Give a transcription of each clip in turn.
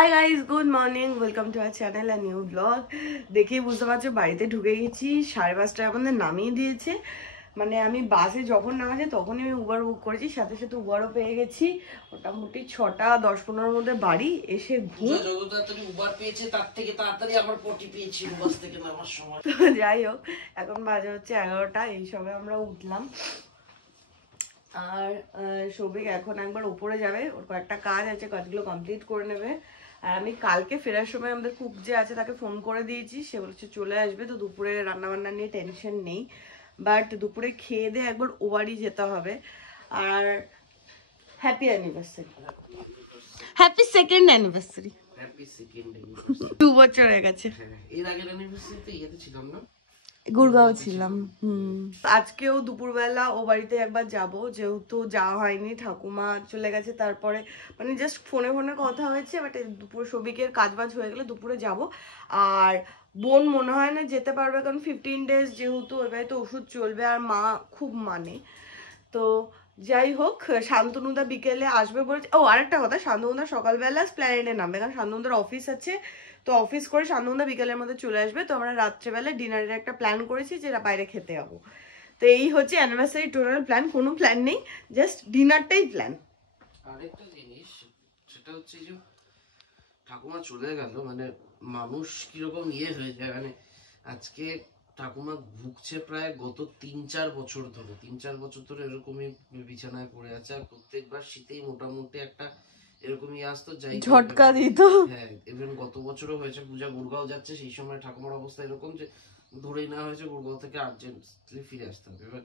High guys, good morning, welcome to our channel আর new vlog. দেখেই বুঝতে পারছো বাড়িতে ঢুকে গেছি। 5:30 আমাদের নামিয়ে দিয়েছে। মানে আমি বাসে যখন নামাচ্ছি তখনই আমি উবার বুক করেছি, সাথে সাথে উবারও পেয়ে গেছি। মোটামুটি 6টা 10-15 মধ্যে বাড়ি এসে ঘুম। যত তাড়াতাড়ি উবার পেয়েছে তার থেকে তাড়াতাড়ি আমার পটি পেয়েছি বাস থেকে নামার সময়। তো যাই হোক, এখন বাজে হচ্ছে 11টা, এই সবে আমরা উঠলাম। আর সৌভিক এখন একবার উপরে যাবে, ওর কয়েকটা কাজ আছে, কাজগুলো কমপ্লিট করে নেবে। আর আমি কালকে ফেরার সময় আমাদের কুক যে আছে তাকে ফোন করে দিয়েছি, সে বলছে চলে আসবে। তো দুপুরে রান্নাবান্না নিয়ে টেনশন নেই, বাট দুপুরে খেয়ে দিয়ে একবার ও বাড়ি যেতে হবে। আর happy anniversary, happy second anniversary, 2 বছর হয়ে গেছে। এর আগের অ্যানিভার্সারিতে ইয়েতে ছিলাম না, গুড়গাঁও ছিলাম। আজকেও দুপুরবেলা ও বাড়িতে একবার যাব, যেহেতু যাওয়া হয়নি, ঠাকুমা চলে গেছে। তারপরে মানে জাস্ট ফোনে ফোনে কথা হয়েছে, বাট দুপুর সবিকের কাজ বাজ হয়ে গেলে দুপুরে যাব। আর বোন মনে হয় না যেতে পারবে, কারণ 15 ডেজ যেহেতু ওই বাড়িতে ওষুধ চলবে, আর মা খুব মানে। তো যাই হোক, শান্তনুদা বিকেলে আসবে বলেছে। ও আরেকটা কথা, শান্তনুদা সকালবেলা স্প্ল্যানেডে নামবে, কারণ শান্তনুদার অফিস আছে। তো অফিস করে শান্তনুদা বিকেলের মধ্যে চলে আসবে। তো আমরা রাত্রেবেলা ডিনারের একটা প্ল্যান করেছি যে বাইরে খেতে যাবো। তো এই হচ্ছে অ্যানিভার্সারি টোটাল প্ল্যান, কোনো প্ল্যান নেই, জাস্ট ডিনারটাই প্ল্যান। আরেকটা জিনিস সেটা হচ্ছে যে ঠাকুমা চলে গেল, মানে মানুষ কিরকম ইয়ে হয়ে যায়। মানে আজকে ঠাকুমা ভুগছে প্রায় গত 3-4 বছর ধরে, 3-4 বছর ধরে এরকমই বিছানায় পড়ে আছে। আর প্রত্যেকবার শীতেই মোটামুটি একটা এরকমই আসতো, যাই ঝটকা দিত। হ্যাঁ, ইভেন গত বছরও হয়েছে, পূজা গুড়গাঁও যাচ্ছে, সেই সময় ঠাকুমার অবস্থা এরকম যে ধরেই নেওয়া হয়েছে গুড়গাঁও থেকে আর্জেন্টলি ফিরে আসতে হবে। এবার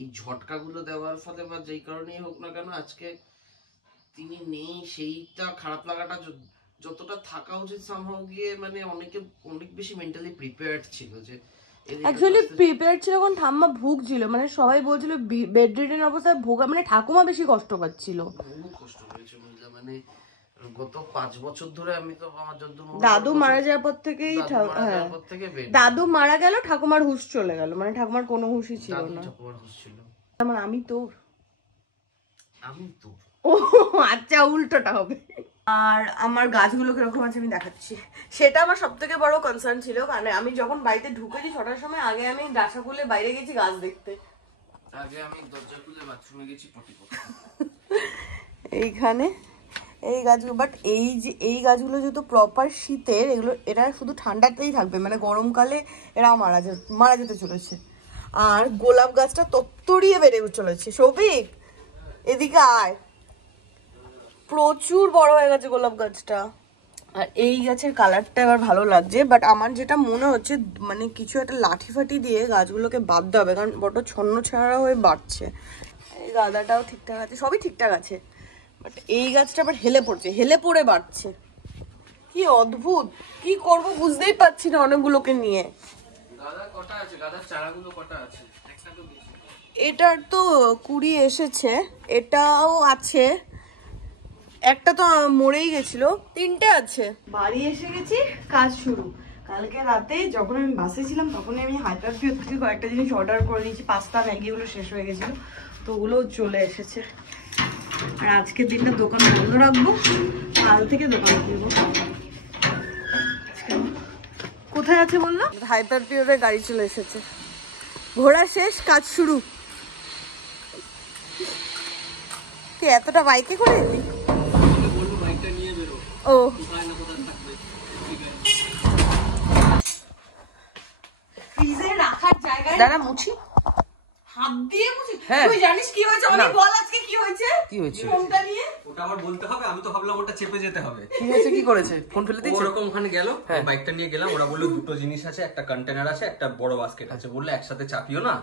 এই ঝটকাগুলো দেওয়ার ফলে বা যেই কারণেই হোক না কেন আজকে তিনি নেই, সেইটা খারাপ লাগাটা যতটা থাকা উচিত সামহাও গিয়ে মানে অনেক বেশি মেন্টালি প্রিপেয়ার্ড ছিল। যে অ্যাকচুয়ালি প্রিপেয়ার ছিল, কারণ ঠাম্মা ভুগছিল, মানে সবাই বলছিল বেড রিডেন অবস্থায় ভোগা, মানে ঠাকুমা বেশি কষ্ট পাচ্ছিল। বহুত কষ্ট হয়েছে মহিলা, মানে গত 5 বছর ধরে আমি তো আমার দাদু মারা যাওয়ার পর থেকেই, হ্যাঁ দাদু মারা গেল, ঠাকুমার হুঁশ চলে গেল, মানে ঠাকুমার কোনো হুঁশই ছিল না। মানে আমি তোর ও আচ্ছা, উল্টোটা হবে। আর আমার গাছগুলো কিরকম আছে আমি দেখাচ্ছি, সেটা আমার সব থেকে বড় কনসার্ন ছিল। কারণ আমি যখন বাড়িতে ঢুকেছি 6টার সময়, আগে আমি ডাসা খুলে বাইরে গেছি গাছ দেখতে, আগে আমি দরজা খুলে বাথরুমে গেছি পটি করতে। এইখানে এই গাছগুলো, বাট এই গাছগুলো যেহেতু প্রপার শীতের, এরা শুধু ঠান্ডাতেই থাকবে, মানে গরমকালে এরা মারা যেতে চলেছে। আর গোলাপ গাছটা তত্তরিয়ে বেড়ে চলেছে। সৌভিক এদিকে আয়, প্রচুর বড় হয়ে গেছে গোলাপ গাছটা। আর এই গাছের কালারটা এবার ভালো লাগছে, বাট আমার যেটা মনে হচ্ছে মানে কিছু একটা লাঠি ফাটি দিয়ে গাছগুলোকে বাঁধতে হবে, কারণ বড় ছন্ন ছাড়া হয়ে বাড়ছে। এই গাঁদাটাও ঠিকঠাক আছে, সবই ঠিকঠাক আছে, বাট এই গাছটা আবার হেলে পড়ে বাড়ছে। কি অদ্ভুত, কি করব বুঝতেই পারছি না অনেকগুলোকে নিয়ে। গাঁদা কটা আছে? গাঁদার চারাগুলো কটা আছে? একটা তো বেশি। এটার তো 20 এসেছে, এটাও আছে, একটা তো মরেই গেছিল, 3টে আছে। বাড়ি এসে গেছি, কাজ শুরু। কালকে রাতে যখন আমি বাসে ছিলাম তখনই আমি হাইপারপিও থেকে কয়েকটা জিনিস অর্ডার করে দিয়েছি, পাস্তা ম্যাগিগুলো শেষ হয়ে গেছিল, তো ওগুলোও চলে এসেছে। আর আজকের দিনটা দোকান বন্ধ রাখবো, কাল থেকে দোকান খুলবো। কোথায় আছে বললো? হাইপারপিওরে গাড়ি চলে এসেছে, ঘোরা শেষ, কাজ শুরু। কি এতটা বাইকে করে এলি? ও ফ্রিজে রাখার জায়গায় দাঁড়া মুছি, হাত দিয়ে মুছি। তুই জানিস কি হয়েছে? অনেক বল আজকে কি হয়েছে? কি হয়েছে ফোনটা নিয়ে? ওটা আবার বলতে হবে, আমি তো ভাবলাম ওটা চেপে যেতে হবে। কি হয়েছে, কি করেছে? ফোন ফেলে দিয়েছে ওরকম ওখানে গেল, বাইকটা নিয়ে গেলাম, ওরা বললো দুটো জিনিস আছে, একটা কন্টেনার আছে, একটা বড় বাস্কেট আছে, বললে একসাথে চাপিও না।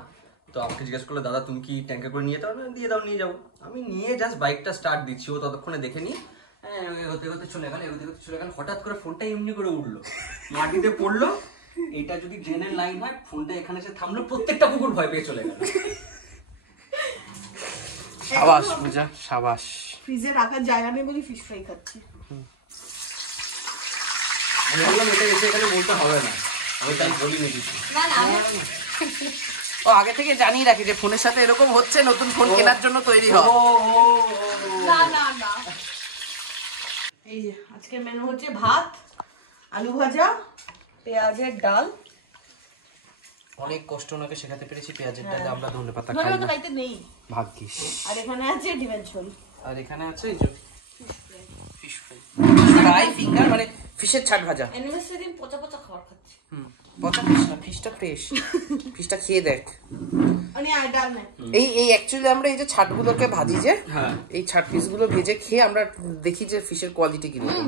তো আমাকে জিজ্ঞেস করলো দাদা তুমি কি ট্যাঙ্কে করে নিয়ে যেতে পারবে? দিয়ে দাও, নিয়ে যাবো। আমি নিয়ে জাস্ট বাইকটা স্টার্ট দিচ্ছি, ও ততক্ষণে দেখে নিয়ে এগোতে চলে গেল, হঠাৎ করে ফোনটা এমনি করে উঠলো, মাটিতে পড়লো। এটা যদি ড্রেনের লাইন হয়, ফোনটা এখানে এসে থামলো, প্রত্যেকটা কুকুর ভয় পেয়ে চলে গেল। সাবাস পূজা, সাবাস। ফ্রিজে রাখার জায়গা নেই বলে ফিশ ফ্রাই খাচ্ছি। আমি ভাবলাম এটা এসে এখানে বলতে হবে না, আমি তাই বলিনি কিছু। ও আগে থেকে জানিয়ে রাখি যে ফোনের সাথে এরকম হচ্ছে, নতুন ফোন কেনার জন্য তৈরি হও। এই যে আজকে মেনু হচ্ছে ভাত, আলু ভাজা, পেঁয়াজের ডাল। অনেক কষ্ট ওনাকে শেখাতে পেরেছি পেঁয়াজের ডালে আমরা ধনে পাতা ধনে খাই পাতা না। বাড়িতে নেই। ভাগ্যিস। আর এখানে আছে ডিমের ঝোল। আর এখানে আছে এই যে ফিশ ফ্রাই, ফ্রাই ফিঙ্গার মানে ফিশের ছাট ভাজা। অ্যানিভার্সারি দিন পচা পচা খাবার খাচ্ছি। পচা ফিশ না, ফিশটা ফ্রেশ। ফিশটা খেয়ে দেখ। আমি আর ডাল নেই। এই অ্যাকচুয়ালি আমরা এই যে ছাটগুলোকে ভাজি যে, হ্যাঁ এই ছাট পিসগুলো ভেজে খেয়ে আমরা দেখি যে ফিশের কোয়ালিটি কিরকম।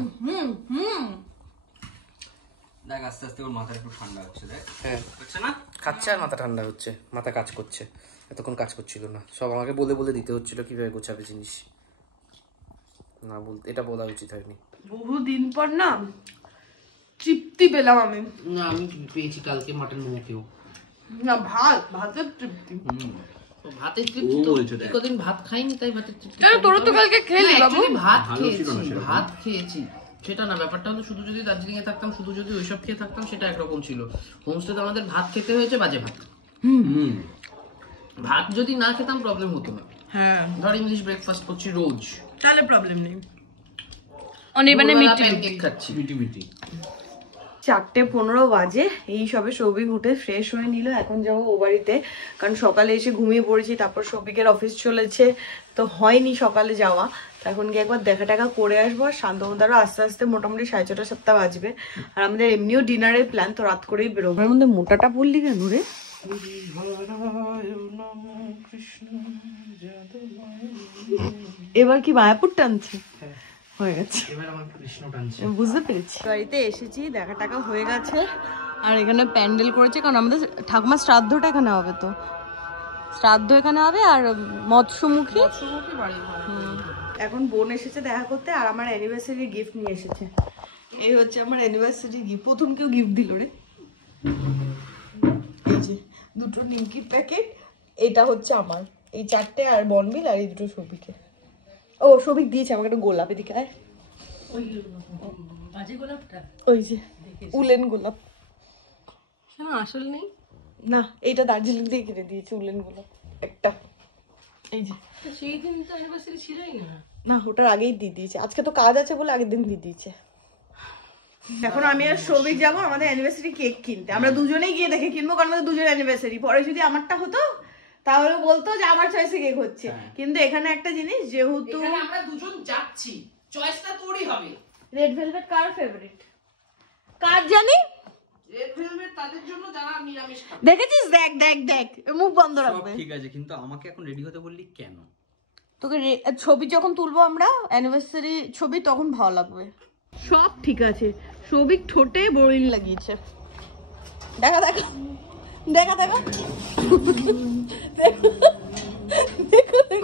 দেখ আস্তে আস্তে ওর মাথা একটু ঠান্ডা হচ্ছে, দেখ হ্যাঁ হচ্ছে না? খাচ্ছে আর মাথা ঠান্ডা হচ্ছে, মাথা কাজ করছে। এতক্ষণ কাজ করছিল না, সব আমাকে বলে বলে দিতে হচ্ছিল কিভাবে গোছাবে জিনিস। না বলতে, এটা বলা উচিত হয়নি। বহুদিন পর না তৃপ্তি পেলাম আমি। না আমি পেয়েছি কালকে মাটন মোমো খেয়েও। না ভাতের তৃপ্তি। ভাতের তৃপ্তি তো কতদিন ভাত খাইনি, তাই ভাতের তৃপ্তি। তোরা তো কালকে খেলি বাবু। ভাত খেয়েছি, ভাত খেয়েছি সেটা না, ব্যাপারটা হলো শুধু যদি দার্জিলিং এ থাকতাম, শুধু যদি ওইসব খেয়ে থাকতাম সেটা একরকম ছিল। হোমস্টেতে আমাদের ভাত খেতে হয়েছে বাজে ভাত। ভাত যদি না খেতাম প্রবলেম হতো না। হ্যাঁ ধর ইংলিশ ব্রেকফাস্ট করছি রোজ, তাহলে প্রবলেম নেই। অনেক মানে প্যানকেক খাচ্ছি। 4:15 বাজে, এই সবে সৌভিক উঠে ফ্রেশ হয়ে নিল। এখন যাবো ও বাড়িতে, কারণ সকালে এসে ঘুমিয়ে পড়েছি, তারপর সৌভিকের অফিস চলেছে, তো হয়নি সকালে যাওয়া। তো এখন গিয়ে একবার দেখা টাকা করে আসবো। আর শান্তমুদারও আস্তে আস্তে মোটামুটি 6:30-7টা বাজবে। আর আমাদের এমনিও ডিনারের প্ল্যান, তো রাত করেই বেরোবো। এর মধ্যে মোটাটা পড়লি কেন রে? এবার কি মায়াপুর টানছে? হয়ে গেছে, এবার আমার কৃষ্ণ টানছে। বুঝতে পেরেছি। বাড়িতে এসেছি, দেখা টাকা হয়ে গেছে। আর এখানে প্যান্ডেল করেছে, কারণ আমাদের ঠাকুমার শ্রাদ্ধটা এখানে হবে, তো শ্রাদ্ধ এখানে হবে। আর মৎস্যমুখী এখন বোন এসেছে দেখা করতে, আর আমার অ্যানিভার্সারি গিফট নিয়ে এসেছে। এই হচ্ছে আমার অ্যানিভার্সারি গিফট, প্রথম কেউ গিফট দিল রে। এই যে দুটো নিমকির প্যাকেট, এটা হচ্ছে আমার, এই 4টে, আর বনবিল, আর এই দুটো সৌভিকের। ও সৌভিক দিয়েছে আমাকে একটা গোলাপ, এদিকে আয়। ওই যে উলেন গোলাপ। আসল নেই না, এইটা দার্জিলিং থেকে কিনে দিয়েছে উলেন গোলাপ একটা। এই যে সেই দিন তো অ্যানিভার্সারি ছিলই না। না, ওটার আগেই দিয়ে দিয়েছে, আজকে তো কাজ আছে বলে আগের দিন দিয়ে দিয়েছে। এখন আমি আর সৌভিক যাবো আমাদের অ্যানিভার্সারি কেক কিনতে। আমরা দুজনেই গিয়ে দেখে কিনবো, কারণ আমাদের দুজনের অ্যানিভার্সারি। পরে যদি আমারটা হতো তাহলে বলতো যে আমার চয়েসে কেক হচ্ছে, কিন্তু এখানে একটা জিনিস, যেহেতু আমরা দুজন যাচ্ছি, চয়েসটা তোরই হবে। রেড ভেলভেট কার ফেভারিট? কার জানি? রেড ভেলভেট তাদের জন্য যারা নিরামিষ খাবে। দেখেছিস? দেখ দেখ দেখ, মুখ বন্ধ রাখবে। ঠিক আছে, কিন্তু আমাকে এখন রেডি হতে বললি কেন? তোকে ছবি যখন তুলবো আমরা অ্যানিভার্সারি ছবি, তখন ভালো লাগবে। সব ঠিক আছে, সৌভিক ঠোঁটে বড়িল লাগিয়েছে। দেখা দেখা দেখা দেখা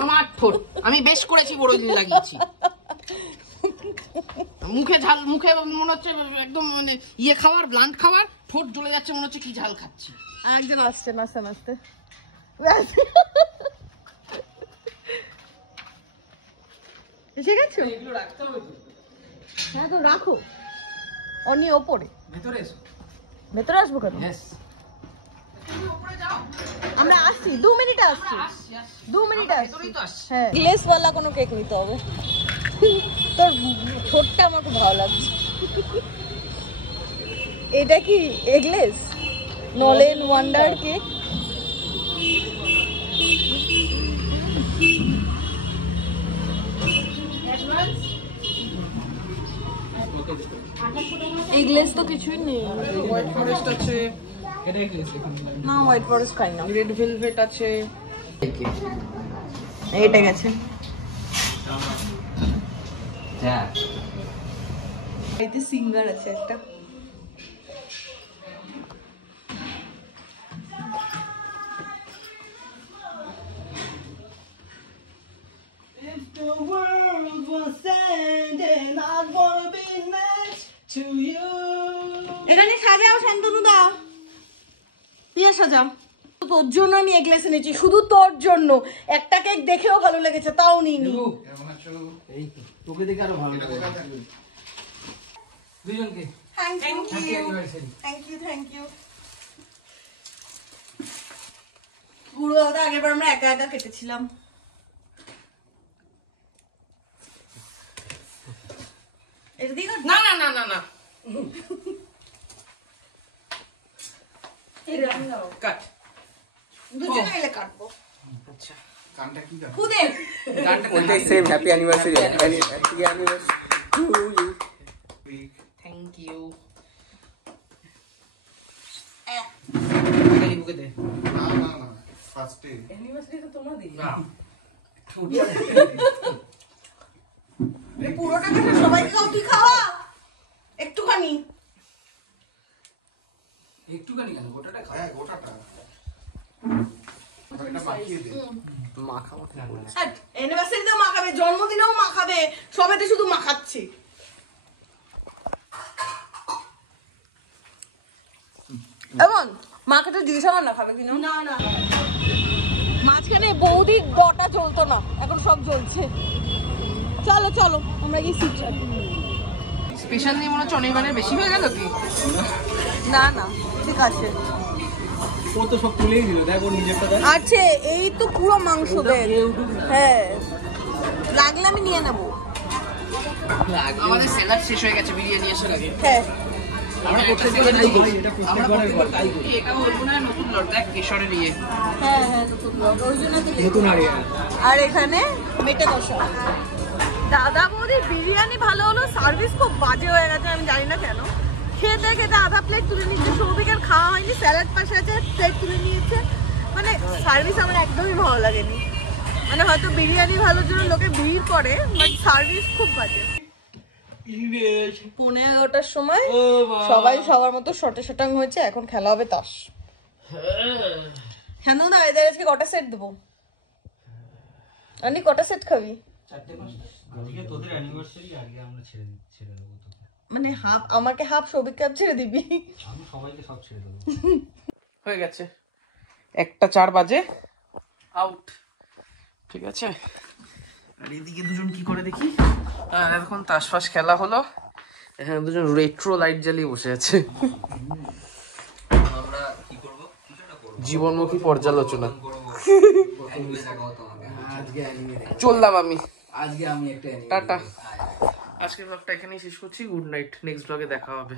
আমার ঠোঁট আমি বেশ করেছি, বড় দিন লাগিয়েছি। মুখে ঝাল, মুখে মনে হচ্ছে একদম মানে ইয়ে খাবার, ব্লান্ট খাবার, ঠোঁট জ্বলে যাচ্ছে, মনে হচ্ছে কি ঝাল খাচ্ছি। আরেকজন আসছে নাচতে নাচতে। এসে গেছো? এগুলো রাখতে হবে তো। হ্যাঁ তো রাখো, অনি ওপরে। ভেতরে এসো। ভেতরে আসবো কেন? ইয়েস। তুমি উপরে যাও, আমরা আসছি, 2 মিনিটে আসছি, আসছি আসছি। 2 মিনিটে আসছি। ভেতরেই তো আসছি। হ্যাঁ, গ্লেসওয়ালা কোনো কেক নিতে হবে। তোর ঠোঁটটা আমার খুব ভালো লাগছে। এটা কি এগলেস নলেন ওয়ান্ডার কেক? এগলেস তো কিছুই নেই। হোয়াইট ফরেস্ট আছে, না, হোয়াইট ফরেস্ট খাই না। রেড ভেলভেট আছে। এটা গেছে। হ্যাঁ এতে সিঙ্গার আছে একটা। এখানে সাজাও শান্তনুদা, ইয়ে সাজাও। তোর জন্য আমি এগলেস এনেছি, শুধু তোর জন্য। একটা কেক দেখেও ভালো লেগেছে, তাও নিইনি। এই তো তোকে দেখে আরো ভালো লাগে দুজনকে। Thank you thank you thank you. পুরো দাদা আগের বার আমরা একা একা কেটেছিলাম। এটা দিয়ে কাট। না না না না না এটা আমি দাও। কাট। দুজনে মিলে কাটবো। আচ্ছা খুদে। ওইটাই same happy anniversary happy anniversary to you. Thank you. Eh. বুকে দে। অ্যানিভার্সারি তো তোমার দিই। না পুরোটা কেটে সবাইকে দাও, তুই খাওয়া একটুখানি। একটুখানি কেন গোটাটা খা। হ্যাঁ গোটাটা এটা বাকিয়ে দে মাখা মাখা অ্যানিভার্সারিতেও মাখাবে, জন্মদিনেও মাখাবে, সবেতে শুধু মাখাচ্ছি। এমন মাখাটা জিজ্ঞেস আমার না খাবে কিনা? না না, মাঝখানে বৌদির বটা চলতো না, এখন সব চলছে। চলো চলো আমরা গিয়ে সিট চাটি। স্পেশাল নিয়ে মনে হচ্ছে অনেকবারের বেশি হয়ে গেল কি? না না ঠিক আছে। ও তো সব তুলেই দিল, দেখ ওর নিজেরটা দেখ। আছে এই তো পুরো মাংস দেন। হ্যাঁ লাগলে আমি নিয়ে নেবো। আমাদের স্যালাড শেষ হয়ে গেছে বিরিয়ানি আসার আগে। হ্যাঁ আমরা প্রত্যেকবার তাই করি, এটা প্রত্যেকবার তাই করি। এটা হলো না নতুন লট, দেখ কেশরের ইয়ে। হ্যাঁ হ্যাঁ নতুন ব্লগ অরিজিনাল তো নতুন আড়িয়া। আর এখানে মেটে কষা। দাদা বৌদির বিরিয়ানি ভালো হলো, সার্ভিস খুব বাজে হয়ে গেছে, আমি জানি না কেন। খেতে খেতে আধা প্লেট তুলে নিচ্ছে, সৌভিকের খাওয়া হয়নি, স্যালাড পাশে আছে, প্লেট তুলে নিয়েছে। মানে সার্ভিস আমার একদমই ভালো লাগেনি। মানে হয়তো বিরিয়ানি ভালোর জন্য লোকে ভিড় করে, বাট সার্ভিস খুব বাজে। 11টার সময় সবাই সবার মতো শটে শটাং হয়েছে, এখন খেলা হবে তাস। হ্যাঁ না এদের আজকে কটা সেট দেবো? আনি কটা সেট খাবি? আজকে তোদের অ্যানিভার্সারি, আগে আমরা ছেড়ে দেবো তোকে। মানে হাফ আমাকে হাফ সৌভিক কাপ ছেড়ে দিবি? আমি সবাইকে সব ছেড়ে দেবো। হয়ে গেছে 1:04 বাজে, আউট। ঠিক আছে, আর এদিকে দুজন কি করে দেখি। এখন তাস ফাস খেলা হলো, এখানে দুজন রেট্রো লাইট জ্বালিয়ে বসে আছে। আমরা কি করব? কিছুটা করব। জীবনমুখী পর্যালোচনা অ্যানিমে দেখাও তোমাকে। আজকে অ্যানিমে দেখাও। চললাম আমি। আজকে আমি একটা অ্যানিমে। টাটা। আজকের ব্লগটা এখানেই শেষ করছি। গুড নাইট, নেক্সট ব্লগে দেখা হবে।